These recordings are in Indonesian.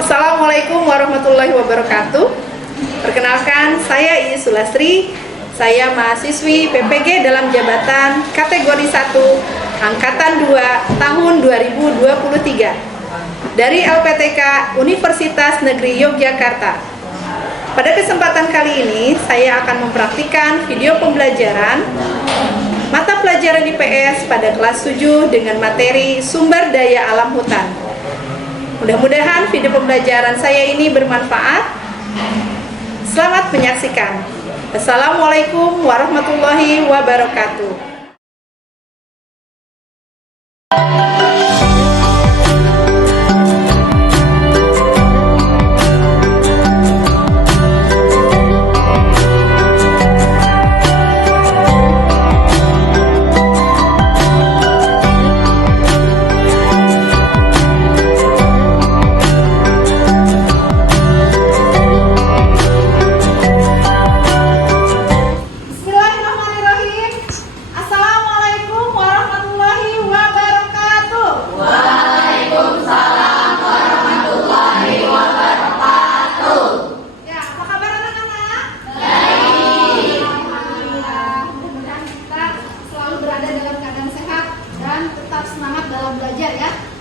Assalamualaikum warahmatullahi wabarakatuh. Perkenalkan, saya Iis Sulastri. Saya mahasiswi PPG dalam jabatan kategori 1 Angkatan 2 tahun 2023 dari LPTK Universitas Negeri Yogyakarta. Pada kesempatan kali ini, saya akan mempraktikkan video pembelajaran mata pelajaran IPS pada kelas 7 dengan materi sumber daya alam hutan. Mudah-mudahan video pembelajaran saya ini bermanfaat. Selamat menyaksikan. Assalamualaikum warahmatullahi wabarakatuh.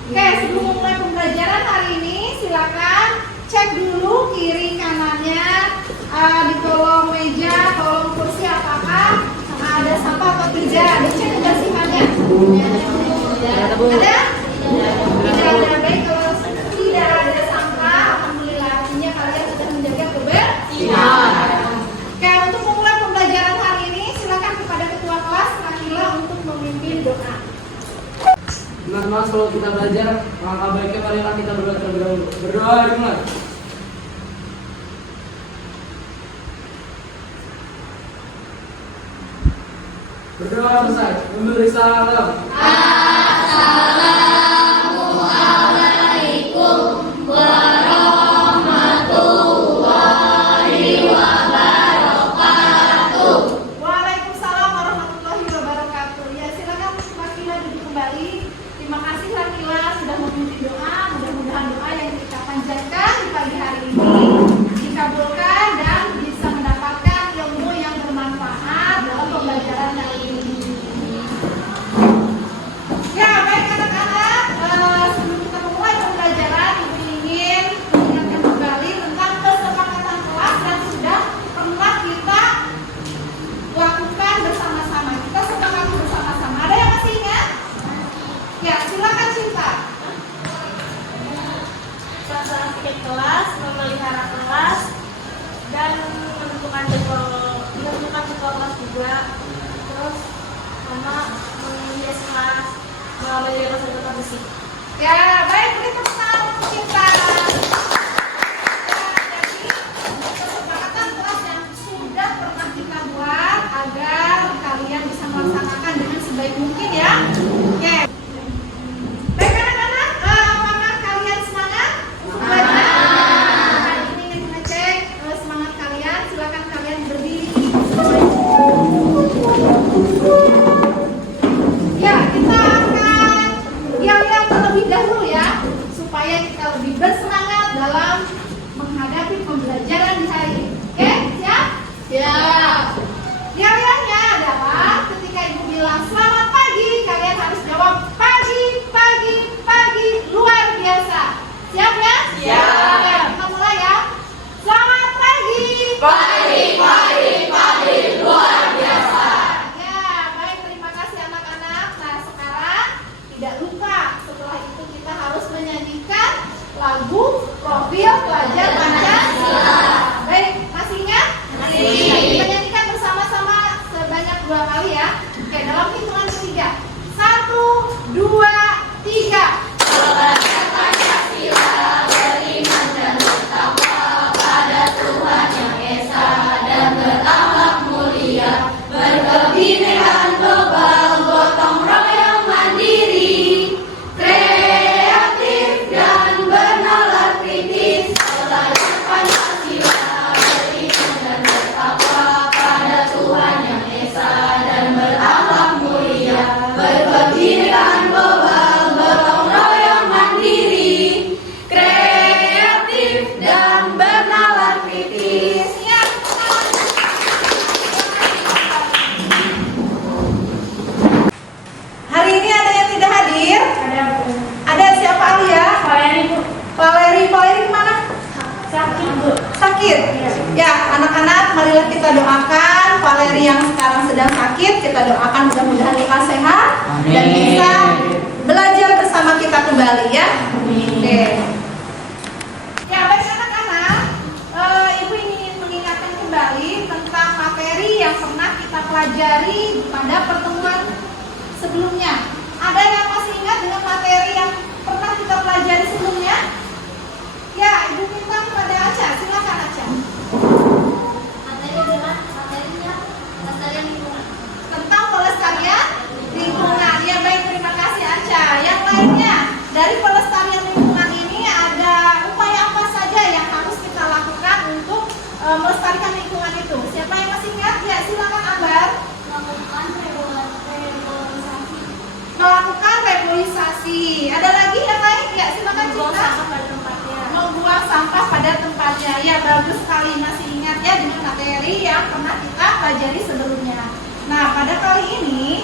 Oke, sebelum memulai pembelajaran hari ini, silakan cek dulu kiri kanannya di kolom meja, kolom kursi apakah ada sampah atau tidak. Dicek kebersihannya. Ada? Tidak ada. Baik, kalau tidak ada sampah, alhamdulillah artinya kalian sudah menjaga kebersihan. Oke, untuk memulai pembelajaran hari ini, silakan kepada ketua kelas Nakila untuk memimpin doa. Teman-teman, kalau kita belajar, langkah baiknya marilah kita berdoa terlebih dahulu. Berdoa dimulai. Berdoa selesai. Memberi salam. Assalamualaikum warahmatullahi wabarakatuh. Waalaikumsalam warahmatullahi wabarakatuh. Ya, silakan Nakila duduk kembali. Terima kasih Nakila sudah memimpin doa. Mudah-mudahan doa yang kita panjatkan di pagi hari ini dikabulkan dan bisa mendapatkan ilmu yang bermanfaat dalam pembelajaran kali ini. Ya, baik anak-anak, sebelum kita memulai pembelajaran, Ibu ingin mengingatkan kembali tentang kesepakatan kelas yang sudah pernah kita lakukan bersama-sama. Kita sepakati bersama-sama. Ada yang masih ingat? Ya, silakan Cinta. Pelaksanaan tiket kelas, memelihara kelas, dan menentukan jadwal kelas juga. Terus sama menghias kelas, mengambil masa depan bersih. Ya, baik, beri tepuk tangan untuk Cinta. Ya, jadi kesepakatan kelas yang sudah pernah kita buat agar kalian bisa melaksanakan dengan sebaik mungkin ya. Oke. Baik anak-anak, apakah kalian semangat untuk belajar? Hari ini ingin mengecek semangat kalian. Silakan kalian berdiri. Ya, kita akan diam-diam terlebih dahulu ya, supaya kita lebih bersemangat dalam menghadapi pembelajaran di hari ini. Oke, siap? Siap. Diam-diamnya adalah ketika Ibu bilang selamat pagi, kalian harus jawab pagi, pagi, pagi, luar biasa. Siap ya? Siap. Ya, kita mulai ya. Selamat pagi. Pagi, pagi, pagi, luar biasa. Ya, baik, terima kasih anak-anak. Nah, sekarang tidak lupa, setelah itu kita harus menyanyikan lagu Profil Pelajar Pancasila. Baik, masih ingat? Masih. Kita nyanyikan bersama-sama sebanyak 2 kali ya. Oke, dalam hitungan ketiga. 1, 2, 3. Pelajar Pancasila beriman dan bertakwa pada Tuhan yang Esa dan berakhlak mulia, berkebinekaan global, gotong royong mandiri, sakit. Ya, anak-anak, marilah kita doakan Valeri yang sekarang sedang sakit. Kita doakan mudah-mudahan lekas sehat dan bisa belajar bersama kita kembali ya. Oke. Ya, baik anak-anak, Ibu ingin mengingatkan kembali tentang materi yang pernah kita pelajari pada pertemuan sebelumnya. Ada yang masih ingat dengan materi yang pernah kita pelajari sebelumnya? Ya, Ibu minta kepada Aca, silakan Aca. Materi adalah materinya pelestarian lingkungan. Tentang pelestarian lingkungan. Ya, baik, terima kasih Aca. Yang lainnya, dari pelestarian lingkungan ini ada upaya apa saja yang harus kita lakukan untuk melestarikan lingkungan itu? Siapa yang masih ingat? Ya, silakan Ambar. Melakukan reboisasi. Melakukan reboisasi. Ada lagi yang lain? Ya, silakan Membuang Cinta. sampah pada tempatnya. Membuang sampah pada tempatnya. Ya, bagus sekali, masih ingat ya dengan materi yang pernah kita pelajari sebelumnya. Nah, pada kali ini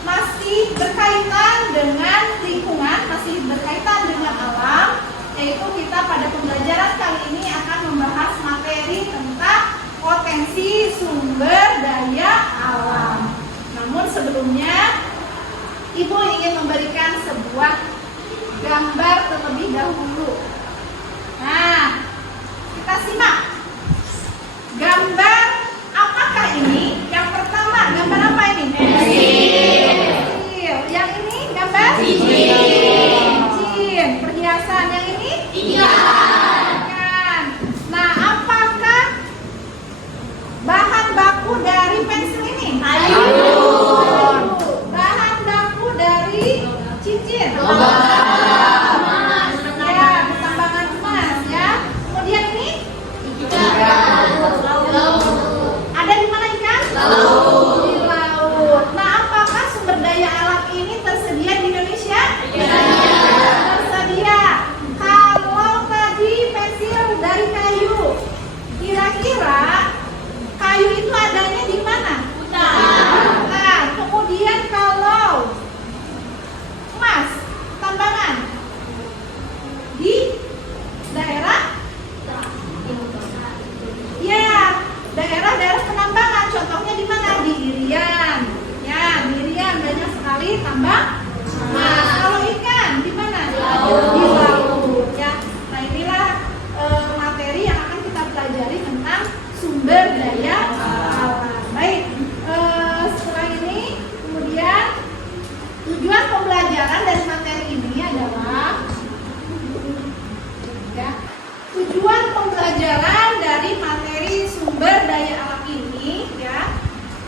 masih berkaitan dengan lingkungan, masih berkaitan dengan alam, yaitu kita pada pembelajaran kali ini akan membahas materi tentang potensi sumber daya alam. Namun sebelumnya, Ibu ingin memberikan sebuah gambar terlebih dahulu. Nah, kita simak. Gambar apakah ini? Yang pertama, gambar apa ini? Pensil. Yang ini gambar? Cincin. Perhiasan. Yang ini? Ikan. Nah, apakah bahan baku dari pensil ini? Kayu. Bahan baku dari cincin? Ya, pertambangan emas ya. Kemudian ini? Ada di mana ikan? Di laut. Nah, apakah sumber daya alam ini tersedia di Indonesia? Tersedia. Kalau tadi pensil dari kayu, kira-kira kayu itu adanya di mana? Nah, kemudian kalau emas, tambangan di daerah? Ya, daerah-daerah penambangan. Contohnya di mana? Di Irian. Ya, di Irian banyak sekali tambang emas. Kalau ikan di mana? Di laut. Ya, nah inilah materi yang akan kita pelajari tentang sumber daya alam. Baik, setelah ini kemudian tujuan pembelajaran dari materi ini adalah ya, tujuan pembelajaran dari materi sumber daya alam ini ya.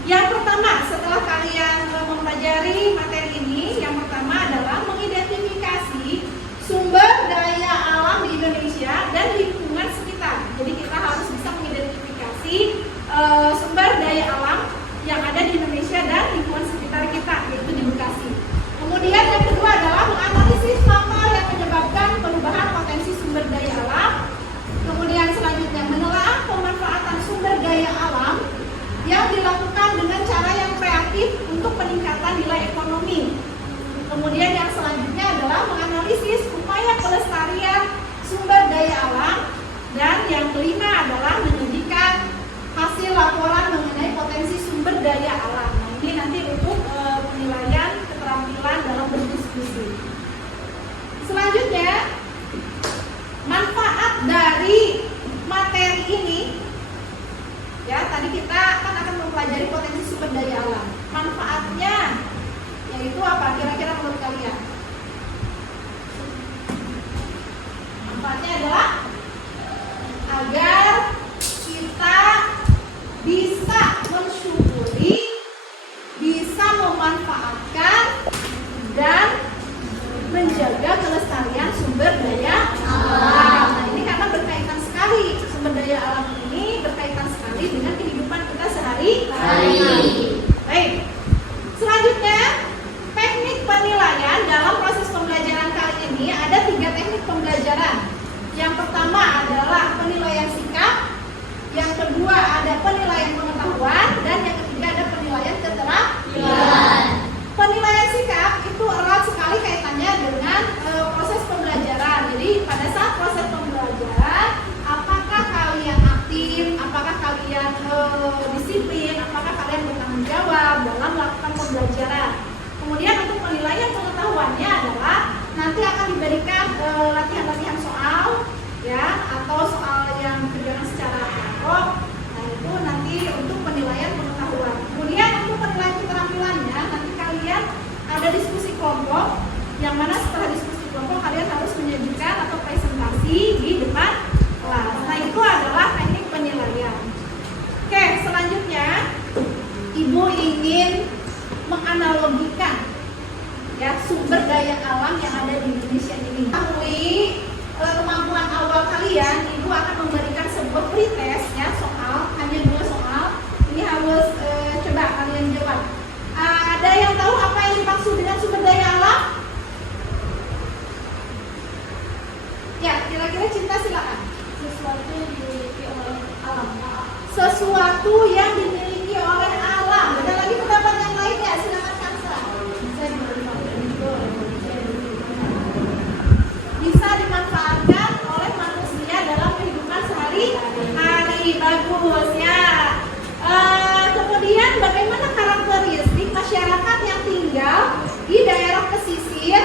Yang pertama, setelah kalian mempelajari materi ini, yang pertama adalah mengidentifikasi sumber daya alam di Indonesia dan lingkungan sekitar. Jadi kita harus bisa mengidentifikasi sumber daya alam yang ada di Indonesia dan lingkungan sekitar kita, yaitu di Bekasi. Kemudian yang kedua adalah menganalisis faktor yang menyebabkan perubahan potensi sumber daya alam. Kemudian selanjutnya menelaah pemanfaatan sumber daya alam yang dilakukan dengan cara yang kreatif untuk peningkatan nilai ekonomi. Kemudian yang selanjutnya adalah menganalisis upaya pelestarian sumber daya alam. Dan yang kelima adalah menyajikan hasil laporan mengenai potensi sumber daya alam. Nah, ini nanti untuk penilaian keterampilan dalam berdiskusi. Selanjutnya, manfaat dari materi ini ya, tadi kita akan mempelajari potensi sumber daya alam. Manfaatnya yaitu apa? Kira-kira menurut kalian? Manfaatnya adalah agar kita bisa mensyukuri, bisa memanfaatkan dan menjaga kelestarian sumber daya alam. Nah, ini karena berkaitan sekali, sumber daya alam ini berkaitan sekali dengan kehidupan kita sehari-hari. Baik. Selanjutnya, teknik penilaian dalam proses pembelajaran kali ini ada 3 teknik pembelajaran. Yang pertama adalah penilaian sikap, yang kedua ada penilaian pengetahuan, dan yang ketiga ada penilaian keterampilan. Penilaian sikap itu erat sekali kaitannya dengan proses pembelajaran. Jadi pada saat proses pembelajaran, apa ya, atau soal yang dikerjakan secara kelompok. Nah itu nanti untuk penilaian pengetahuan. Kemudian untuk penilaian keterampilannya nanti kalian ada diskusi kelompok, yang mana setelah diskusi kelompok kalian harus menyajikan atau presentasi di depan kelas. Nah itu adalah teknik penilaian. Oke, selanjutnya Ibu ingin menganalogikan ya sumber daya alam yang ada di Indonesia ini. Melalui kemampuan awal kalian, Ibu akan memberikan sebuah pretest ya, soal, hanya 2 soal. Ini harus coba kalian jawab. Ada yang tahu apa yang dimaksud dengan sumber daya alam? Ya, kira-kira Cinta silakan. Sesuatu yang dimiliki oleh alam. Sesuatu yang dimiliki oleh alam. Ada lagi pendapat yang lain ya? Silakan Kansa. Bisa dimanfaatkan oleh manusia dalam kehidupan sehari-hari. Bagus ya. Kemudian bagaimana karakteristik masyarakat yang tinggal di daerah pesisir,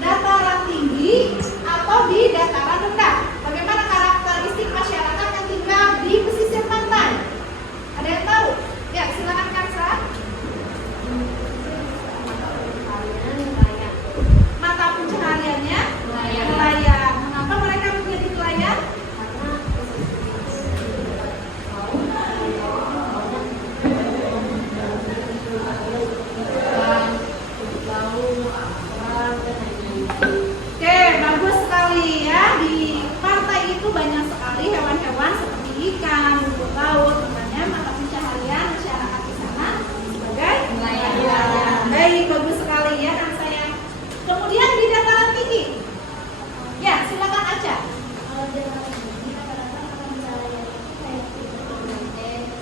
dataran tinggi, atau di dataran rendah? Bagaimana karakteristik masyarakat yang tinggal di pesisir pantai? Ada yang tahu? Ya, silakan Kansa. Mata pencahariannya nelayan. Mengapa mereka menjadi nelayan? Oke, bagus sekali ya. Di pantai itu banyak sekali hewan-hewan seperti ikan, rumput laut. Makanya mata pencaharian masyarakat di sana sebagai nelayan. Baik, bagus sekali ya kan saya. Kemudian di dataran tinggi. Ya, silakan Aca. Kalau di dalam ini kadang-kadang akan misalnya kayak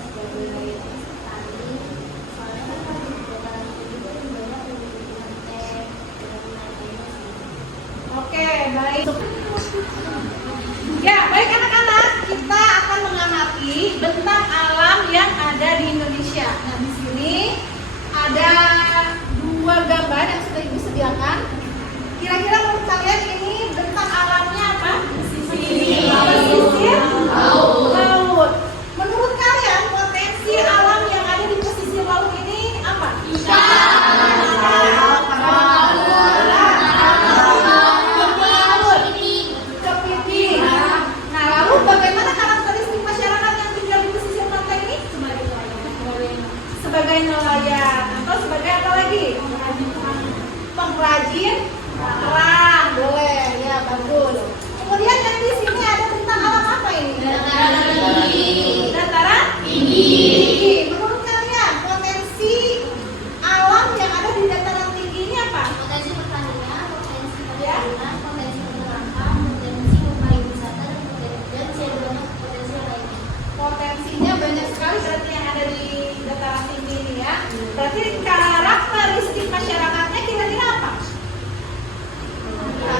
sebagai petani, soalnya kan kalau di dataran tinggi itu banyak pegunungan teh dan lain-lainnya sih. Oke, baik. Ya, baik anak-anak, kita akan mengamati bentang alam yang ada di Indonesia. Nah, di sini ada 2 gambar yang sudah Ibu sediakan. Kira-kira menurut kalian ini bentang alamnya apa? Pesisir, laut. Menurut kalian potensi alam yang ada di pesisir laut ini apa? Kepiting. Nah, lalu bagaimana karakteristik masyarakat yang tinggal di pesisir pantai ini? Sebagai nelayan atau sebagai apa lagi? Pengrajin kerang, boleh ya, bagus. Kemudian yang di sini ada bentang alam apa ini? Dataran tinggi. Menurut kalian potensi alam yang ada di dataran tinggi ini apa? Potensi pertanian, potensi perkebunan, potensi peternakan, potensi pariwisata, dan potensi lainnya. Potensinya banyak sekali berarti yang ada di dataran tinggi ini ya. Berarti karakteristik masyarakatnya kira-kira apa?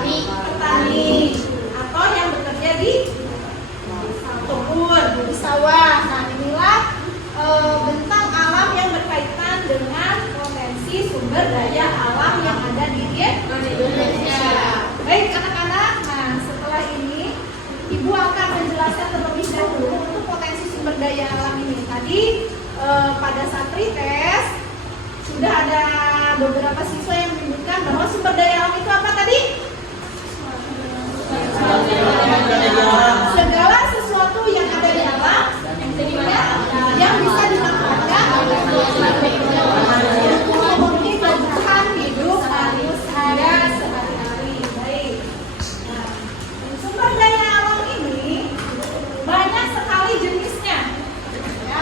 Petani atau yang bekerja di kebun, di sawah. Nah, inilah bentang alam yang berkaitan dengan potensi sumber daya alam yang ada di Indonesia. Baik anak-anak, nah setelah ini Ibu akan menjelaskan terlebih dahulu untuk potensi sumber daya alam ini. Tadi pada saat pretest sudah ada beberapa siswa yang menyebutkan bahwa sumber daya alam itu apa tadi? Segala sesuatu yang ada di alam yang bisa dimanfaatkan untuk memenuhi kebutuhan hidup manusia sehari-hari. Baik. Nah, sumber daya alam ini banyak sekali jenisnya. Ya.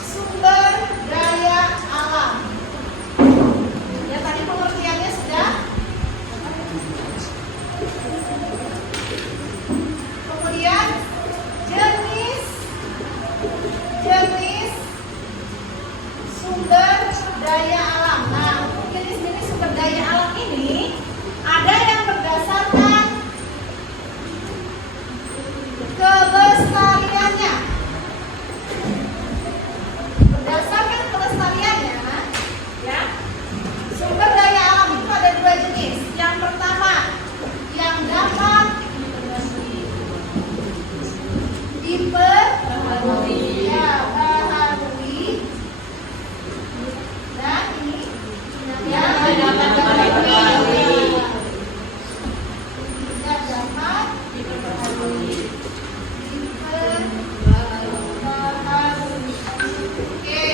Sumber daya alam. Ya, tadi pengertiannya sudah. Kemudian jenis dapat diperbaharui. Tidak dapat diperbaharui. Oke.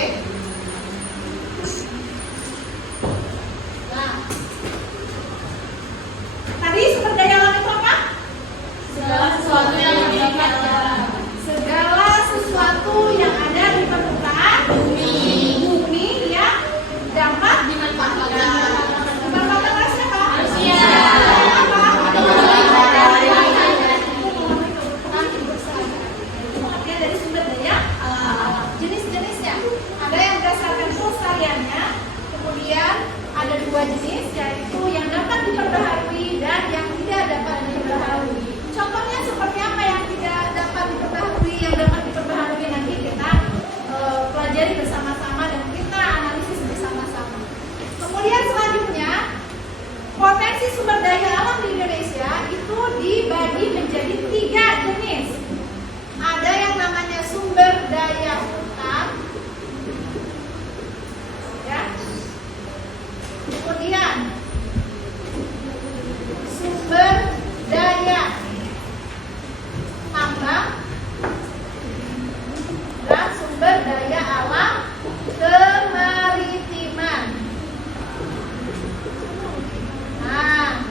Nah, tadi sumber daya alam itu apa? Segala sesuatu yang dapat Segala sesuatu yang ada di permukaan bumi yang dapat dimanfaatkan. dimanfaatkan oleh siapa? Manusia. Oke, dari sumber daya jenis-jenisnya ada yang berdasarkan pelestariannya, kemudian ada dua jenis, yaitu yang dapat diperbaharui dan yang tidak dapat diperbaharui. Contohnya seperti apa yang tidak dapat diperbaharui, yang dapat diperbaharui nanti kita pelajari bersama-sama dan kita analisis bersama-sama. Kemudian selanjutnya, potensi sumber daya alam di Indonesia itu dibagi menjadi 3 jenis. Ada yang namanya sumber daya hutan, ya. Kemudian sumber daya tambang dan sumber daya alam kemaritiman. Nah,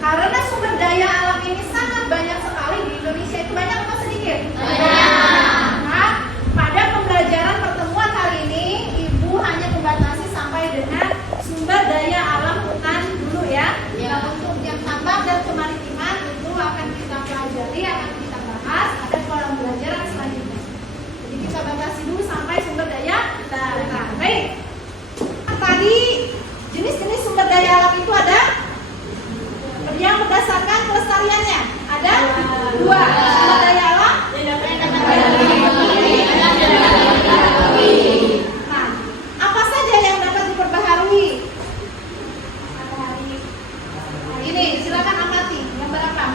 karena sumber daya alam ini sangat banyak sekali di Indonesia, itu banyak atau sedikit? Banyak. Nah, pada pembelajaran pertemuan kali ini, Ibu hanya membatasi sampai dengan sumber daya alam hutan dulu ya. Ya. Nah, untuk yang tambang dan kemaritiman itu akan kita pelajari, akan kita bahas ada kolom pembelajaran selanjutnya. Jadi kita batasi dulu sampai sumber daya hutan. Baik. Tadi jenis-jenis sumber daya alam itu ada yang berdasarkan pelestariannya. Ada 2 sumber daya alam. Nah, apa saja yang dapat diperbaharui? Ini silakan amati. Yang berapa?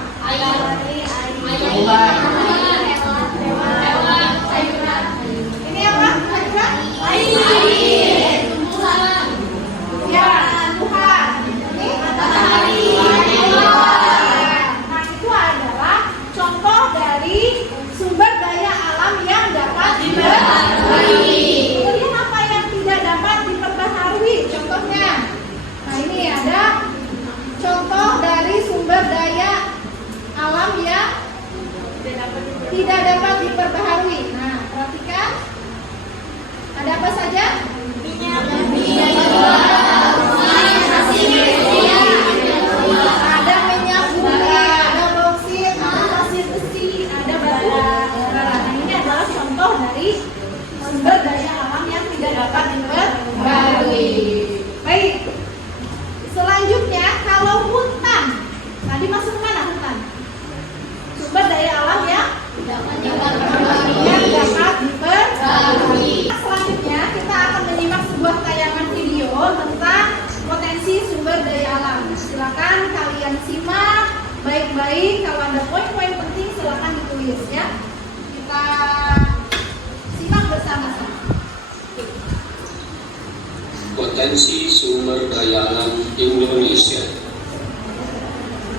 Ini apa? Ya, Tuhan. Ini matahari. Nah, itu adalah contoh dari sumber daya alam yang dapat diperbaharui. Kemudian apa yang tidak dapat diperbaharui? Contohnya, nah ini ada contoh dari sumber daya alam yang tidak dapat diperbaharui. Nah, perhatikan. Ada apa saja? Ada minyak bumi, ada bauksit, ada pasir besi, ada batu bara. Nah, ini adalah contoh dari sumber daya alam yang tidak dapat diperbaharui. Baik. Selanjutnya, kalau hutan, tadi masuk mana hutan? Sumber daya alam yang dapat diperbaharui. Selanjutnya kita akan menyimak sebuah tayangan video tentang potensi sumber daya alam. Silakan kalian simak baik-baik. Kalau ada poin-poin penting silakan ditulis ya. Kita simak bersama-sama. Potensi sumber daya alam Indonesia.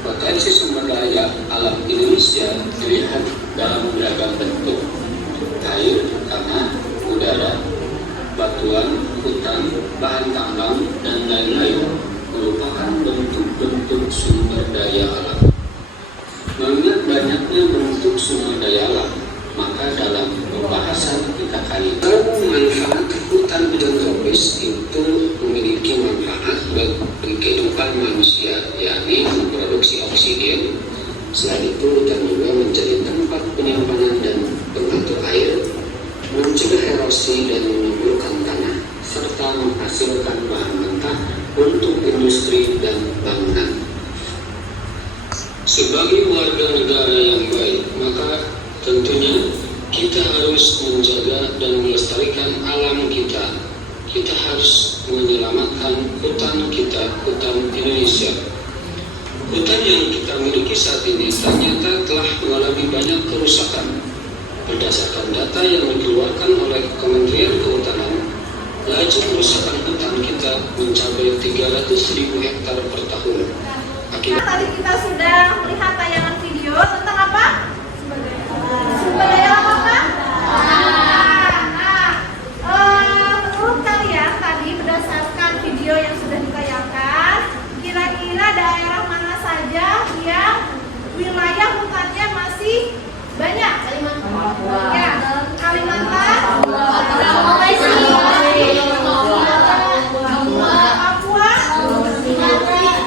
Potensi sumber daya alam Indonesia dilihat dalam beragam bentuk: air, tanah, udara, batuan, hutan, bahan tambang, dan lain-lain merupakan bentuk-bentuk sumber daya alam. Mengingat banyaknya bentuk sumber daya alam, maka dalam pembahasan kita kali ini manfaat hutan hujan tropis itu memiliki manfaat bagi kehidupan manusia, yakni memproduksi oksigen. Selain itu, hutan juga menjadi tempat penyimpanan dan pengatur air, mencegah erosi dan menyuburkan tanah, serta menghasilkan bahan mentah untuk industri dan bangunan. Sebagai warga negara yang baik, maka tentunya kita harus menjaga dan melestarikan alam kita. Kita harus menyelamatkan hutan kita, hutan Indonesia. Hutan yang kita miliki saat ini ternyata telah mengalami banyak kerusakan. Berdasarkan data yang dikeluarkan oleh Kementerian Kehutanan, laju kerusakan hutan kita mencapai 300.000 hektar per tahun. Akibat Tadi kita sudah melihat tayangan video tentang apa? Sumber daya alam apa? Menurut kalian tadi berdasarkan video yang sudah ditayangkan, kira-kira daerah mana saja yang wilayah hutannya masih banyak? Ya, Kalimantan, Papua,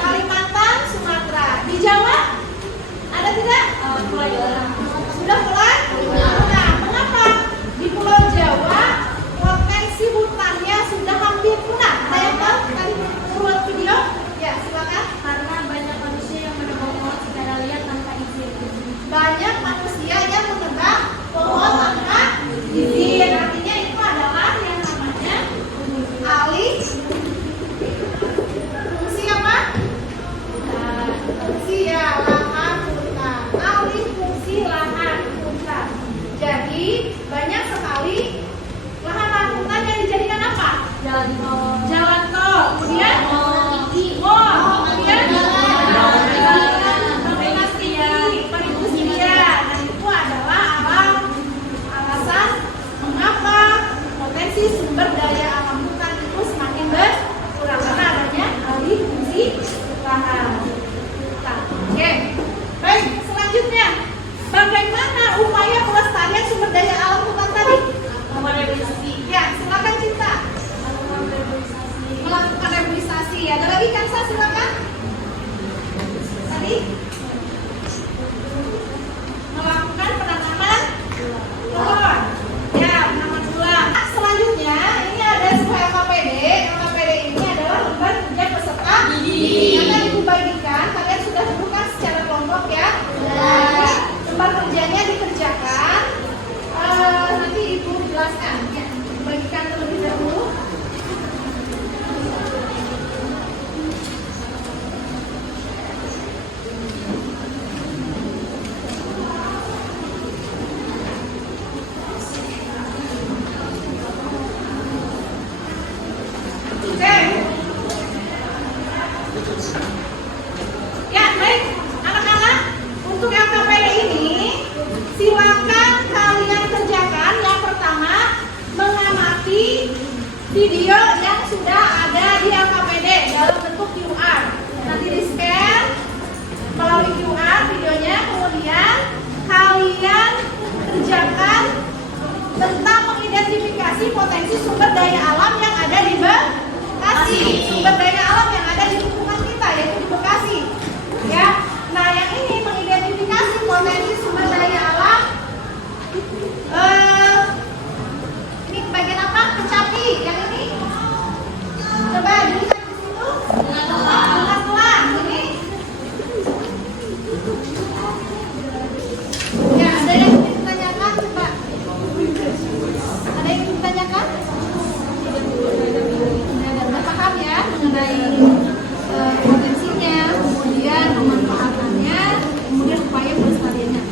Kalimantan, Sumatera. Di Jawa ada tidak? Sudah mulai? Nah, mengapa di Pulau Jawa potensi hutannya sudah hampir punah? Saya tahu tadi menurut video. Ya, silakan. Karena banyak manusia yang menebang pohon secara liar tanpa izin. Banyak manusia yang menebang pohon tanpa izin. Artinya itu adalah yang namanya alih fungsi apa? Fungsi ya lahan hutan. Alih fungsi lahan hutan. Jadi banyak sekali lahan hutan yang dijadikan apa? Jalan tol. Jalan tol. Kemudian mall. Kemudian perindustrian. Dan itu adalah alasan mengapa potensi sumber daya alam hutan itu semakin berkurang karena adanya alih fungsi lahan hutan. Oke, baik. Selanjutnya, bagaimana upaya pelestarian sumber daya alam hutan tadi? Ya, silakan Cinta. Melakukan reboisasi. Ada lagi Kansa, silakan. Tadi melakukan penanaman pohon. Ya, penanaman ulang. Selanjutnya, ini ada sebuah LKPD. LKPD ini adalah lembar kerja peserta didik. Akan dibagikan. Kalian sudah dudukkan secara kelompok ya. Nah, lembar kerjanya dikerjakan. Nanti Ibu jelaskan. Ya, dibagikan terlebih dahulu. Oke. Ya, baik. Anak-anak, untuk LKPD ini silakan kalian kerjakan. Yang pertama, mengamati video yang sudah ada di LKPD dalam bentuk QR. Nanti di-scan melalui QR videonya, kemudian kalian kerjakan tentang mengidentifikasi potensi sumber daya alam yang ada di Bekasi. Sumber daya alam yang ada di lingkungan kita, yaitu di Bekasi. Ya, nah yang ini mengidentifikasi potensi sumber daya alam. Ini bagian apa? Kecapi. Yang ini coba dilihat di situ. Telah. Ini. Ya, ada yang ingin ditanyakan coba. Ada yang ingin ditanyakan? Sudah paham ya mengenai potensinya, kemudian pemanfaatannya, kemudian upaya pelestariannya.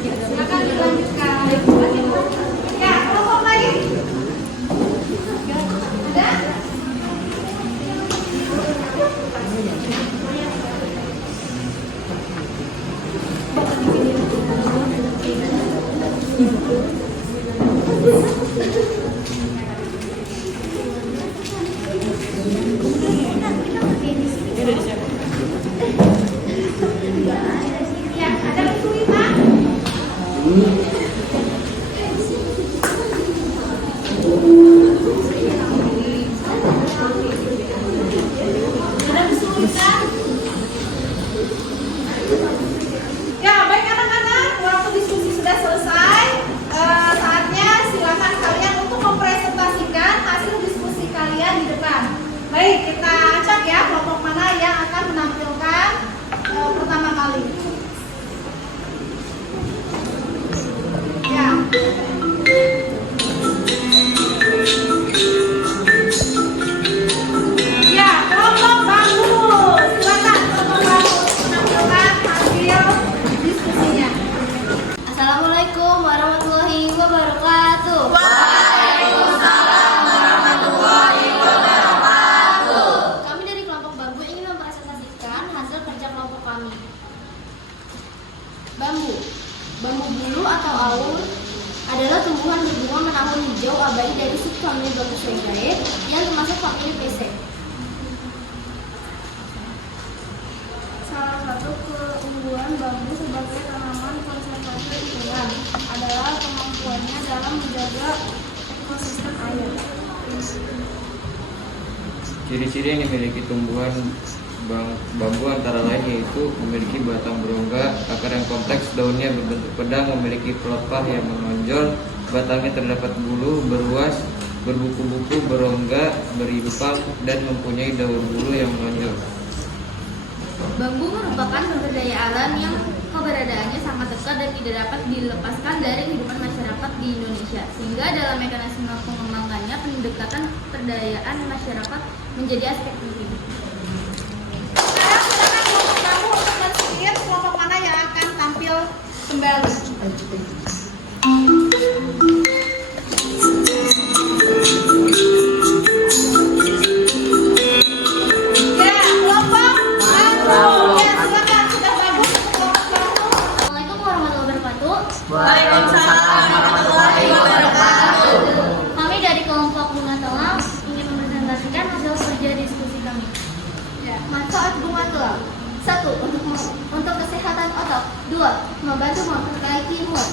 Ya, silakan dilanjutkan. Ya, kelompok lain. Ada? Ya, ada kesulitan? Ada kesulitan? Ya, baik anak-anak, waktu diskusi sudah selesai. Saatnya silakan kalian untuk mempresentasikan hasil diskusi kalian di depan. Baik, kita acak ya kelompok mana yang akan menampilkan pertama kali. Ya. Ya, kelompok bagus. Silakan kelompok bagus menampilkan hasil diskusinya. Assalamualaikum warahmatullahi wabarakatuh. Waalaikumsalam warahmatullahi wabarakatuh. Ciri-ciri yang dimiliki tumbuhan bambu antara lain yaitu memiliki batang berongga, akar yang kompleks, daunnya berbentuk pedang, memiliki pelepah yang menonjol, batangnya terdapat bulu, beruas, berbuku-buku, berongga, berimpang, dan mempunyai daun bulu yang menonjol. Bambu merupakan sumber daya alam yang keberadaannya sangat dekat dan tidak dapat dilepaskan dari kehidupan masyarakat di Indonesia, sehingga dalam mekanisme pengembangannya pendekatan pemberdayaan masyarakat menjadi aspek penting. Sekarang silakan kelompok kamu untuk men-screen kelompok mana yang akan tampil kembali. Ya, kelompok kamu. Ya, silakan, sudah bagus untuk kelompok kamu. Assalamualaikum warahmatullahi wabarakatuh. Waalaikumsalam warahmatullahi wabarakatuh. Kami dari kelompok Bunga Telang ingin mempresentasikan hasil kerja diskusi kami. Ya. Manfaat bunga telang: 1. Untuk kesehatan otak. 2. Membantu memperbaiki mood.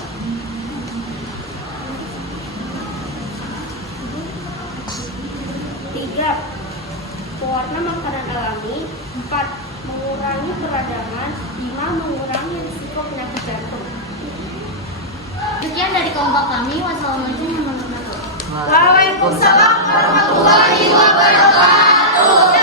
3. Pewarna makanan alami. 4. Mengurangi peradangan. 5. Mengurangi risiko penyakit jantung. Sekian dari kelompok kami. Wassalamualaikum warahmatullahi wabarakatuh. Waalaikumsalam warahmatullahi wabarakatuh.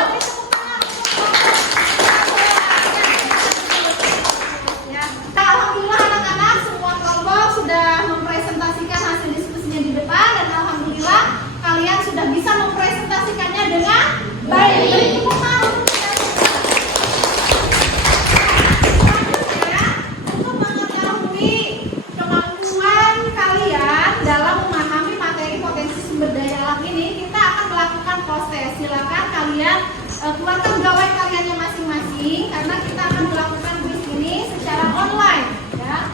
Ya. Nah, alhamdulillah anak-anak semua kelompok sudah mempresentasikan hasil diskusinya di depan dan alhamdulillah kalian sudah bisa mempresentasikannya dengan baik. Beri tepuk tangan untuk kalian. Selanjutnya, untuk mengetahui kemampuan kalian dalam memahami materi potensi sumber daya alam ini, kita akan melakukan proses. Silakan kalian keluarkan gawai kaliannya masing-masing karena kita akan melakukan kuis ini secara online, ya.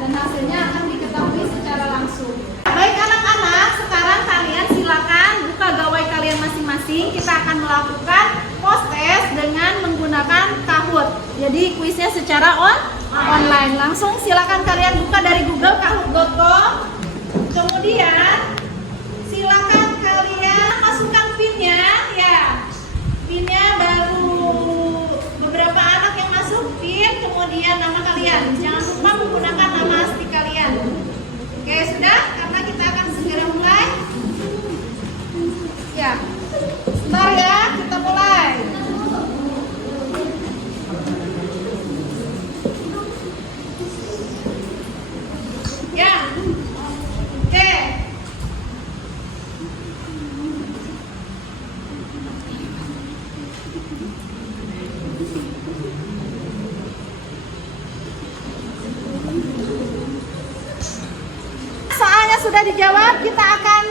Dan hasilnya akan diketahui secara langsung. Baik anak-anak, sekarang kalian silakan buka gawai kalian masing-masing. Kita akan melakukan post-test dengan menggunakan Kahoot. Jadi kuisnya secara online. Langsung silakan kalian buka dari Google kahoot.com. Kemudian silakan kalian masukkan PIN-nya, ya. PIN-nya baru beberapa anak yang masuk PIN, kemudian nama kalian. Jangan lupa menggunakan nama asli kalian. Oke, sudah? Karena kita akan segera mulai. Ya. Sebentar ya, kita mulai. Ya. Oke. Soalnya sudah dijawab, kita akan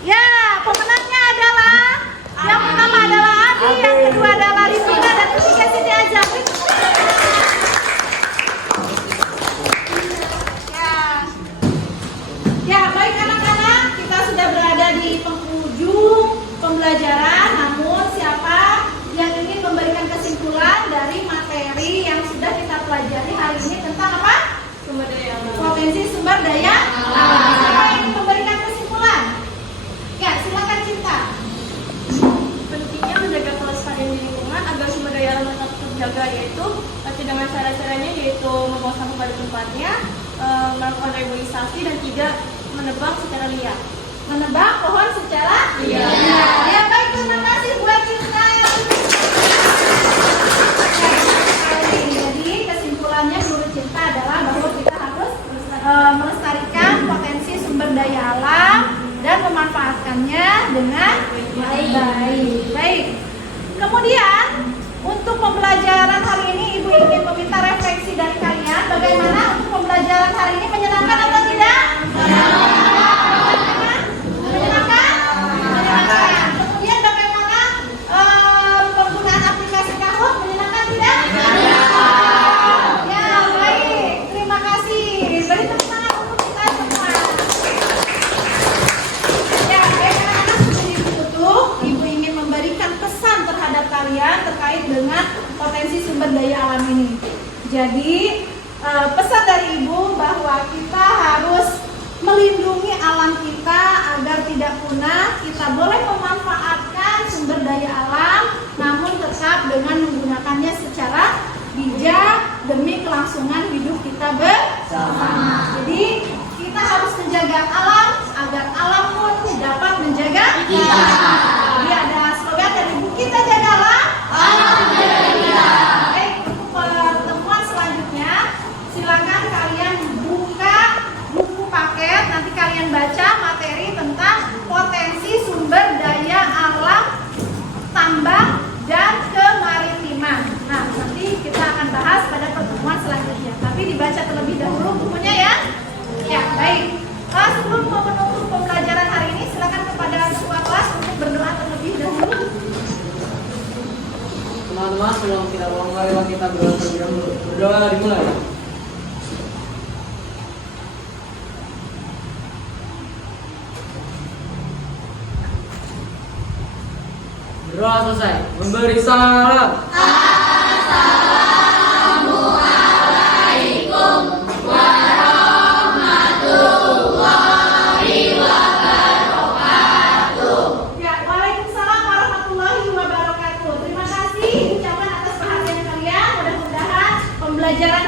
ya, pemenangnya adalah yang pertama adalah Adi, yang kedua adalah Rizina, dan ketiga Siti Ajak. Ya, baik anak-anak, kita sudah berada di penghujung pembelajaran. Namun siapa yang ingin memberikan kesimpulan dari materi yang sudah kita pelajari hari ini tentang apa? Sumber daya alam. Potensi sumber daya alam. Siapa yang ingin memberikan kesimpulan? Ya, silakan Cinta. Pentingnya menjaga kelestarian di lingkungan agar sumber daya alam tetap terjaga, yaitu dengan cara-caranya yaitu membuang sampah pada tempatnya, melakukan reboisasi, dan tidak menebang secara liar. Menebang pohon secara liar. Ya, baik, terima kasih buat Cinta. Jadi kesimpulannya menurut Cinta adalah bahwa kita harus melestarikan potensi sumber daya alam dan memanfaatkannya dengan baik. Baik. Kemudian untuk pembelajaran hari ini Ibu ingin meminta refleksi dari kalian. Bagaimana untuk pembelajaran hari ini, menyenangkan atau tidak? Menyenangkan? Menyenangkan. Kemudian bagaimana penggunaan aplikasi Kahoot? Menyenangkan tidak? Ya, baik. Terima kasih. Beri tepuk tangan untuk kita semua. Ya, baik anak-anak, sebelum ditutup, Ibu ingin memberikan pesan terhadap kalian terkait dengan potensi sumber daya alam ini. Jadi pesan dari Ibu bahwa kita harus melindungi alam kita agar tidak punah. Kita boleh memanfaatkan sumber daya alam, namun tetap dengan menggunakannya secara bijak demi kelangsungan hidup kita bersama. Jadi kita harus menjaga alam agar alam pun dapat menjaga kita. Jadi ada slogan dari buku kita, jaga alam menjaga kita. Baik, untuk pertemuan selanjutnya silakan kalian buka buku paket, nanti kalian baca materi tentang potensi sumber daya alam tambang dan kemaritiman. Nah, nanti kita akan bahas pada pertemuan selanjutnya. Tapi dibaca terlebih dahulu bukunya ya. Ya, baik. Sebelum menutup pembelajaran hari ini, silakan kepada ketua kelas untuk berdoa terlebih dahulu. Teman-teman, sebelum kita mulai, kita berdoa terlebih dahulu. Berdoa dimulai. Berdoa selesai. Memberi salam. Ya, waalaikumsalam warahmatullahi wabarakatuh. Terima kasih ucapan atas perhatian kalian. Mudah-mudahan pembelajaran